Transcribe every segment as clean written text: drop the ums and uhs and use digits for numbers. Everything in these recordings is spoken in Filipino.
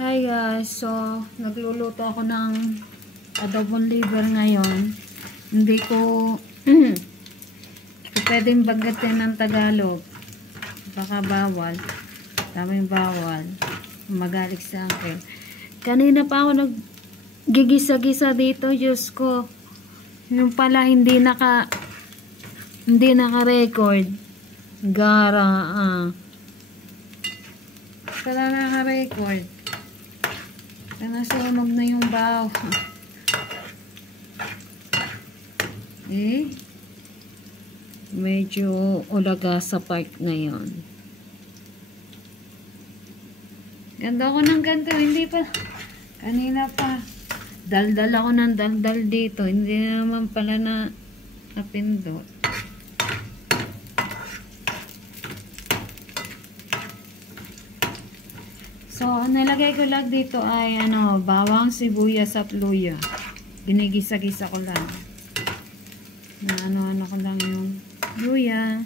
Hi guys, so nagluluto ako ng adobong liver ngayon. Hindi ko pwedeng bagatin ng Tagalog. Baka bawal. Daming bawal. Magalit sa akin. Kanina pa ako naggigisa-gisa dito, Diyos ko. Yung pala hindi naka-record. Gara, Pala naka-record. Nasunog na yung baw. Medyo ulaga sa part na yon. Ganda ko ng ganito. Hindi pa. Kanina pa. Daldal ako ng daldal dito. Hindi naman pala na napindot. So, nilagay ko lang dito ay bawang, sibuyas at luya. Ginigisa-gisa ko lang. Na ano ko lang yung luya.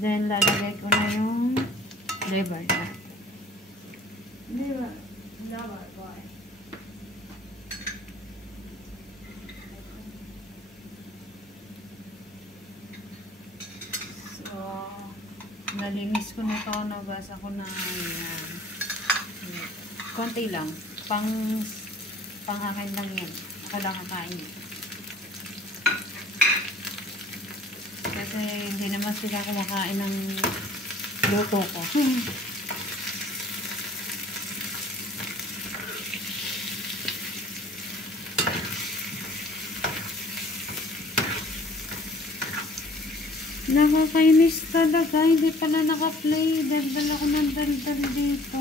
Then, lalagay ko na yung liver na. Liver boy. So, nalinis ko na ito, nabasa ko na yan. Konti lang. Pang akin lang yan. Ako lang kakain. Kasi hindi naman sila kumakain ng luto ko. Nakakainis talaga. Hindi pala naka-play. Daldal ako ng daldal dito.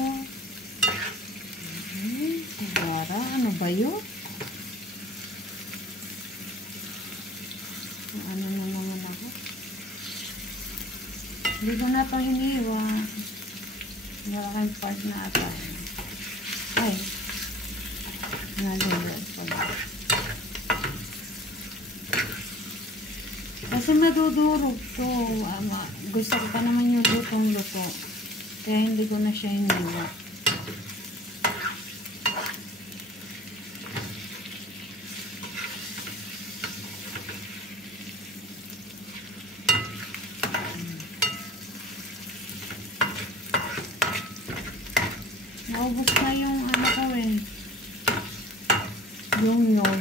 Sigara. Ano ba yun? Ano na naman ako? Hindi ko na ito iniwan. Malaking part na ata. Ay. Nalulad pala. Kasi madudurog to. Gusto ko pa naman yung lutong-luto. Kaya hindi ko na siya iniwan. Naubos na yung ko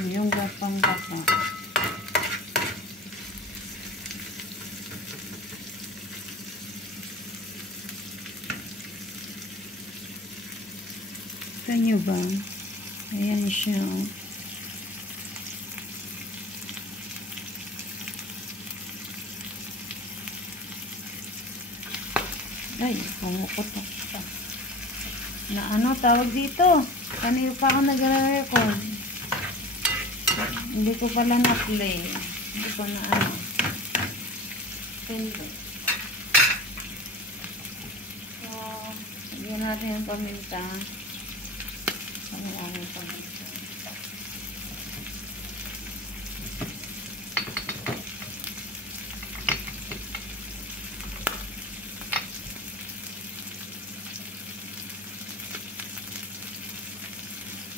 yung gapang-gapa. Kita nyo ba? Ayan siya. Ay, pumukutok pa. Na tawag dito? Kanina pa ako nag-record. Hindi ko pala na-play. Hindi ko na Pindot. So, lagyan natin yung paminta. Pangyayin yung paminta.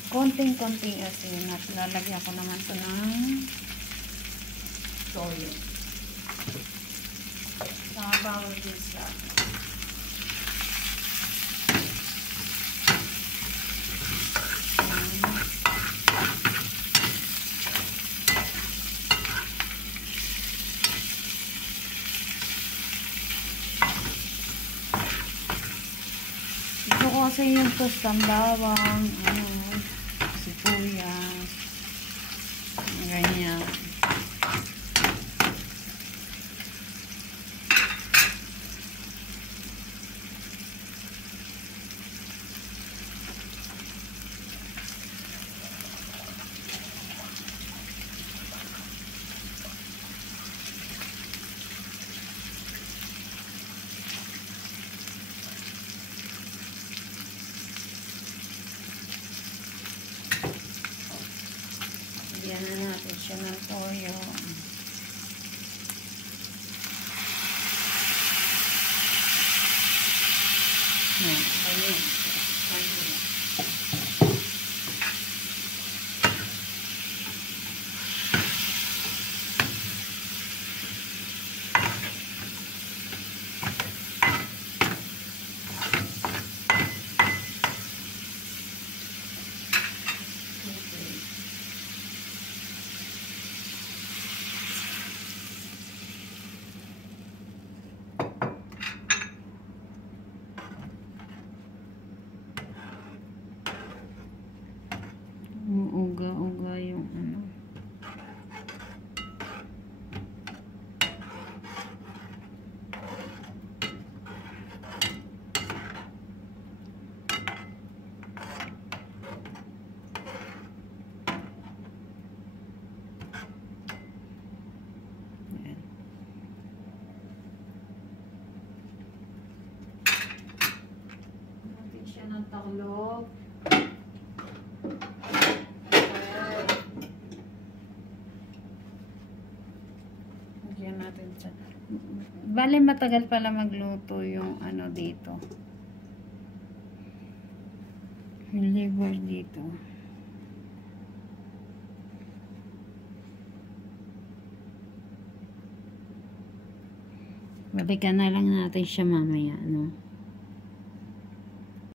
Konting-konting asin at lalagyan ko naman ito ng toyo. Saka bawal din sa ito ko kasi yung tostang bawang, sibuyas, ganyan. Lagyan na natin siya ng toyo. Yan. Ayun. Uga-uga yung ano. Ayan. Natin siya ng taklog. Lagyan natin siya. Bale, matagal pala magluto yung ano dito. Yung liver dito. Balikan na lang natin siya mamaya, no?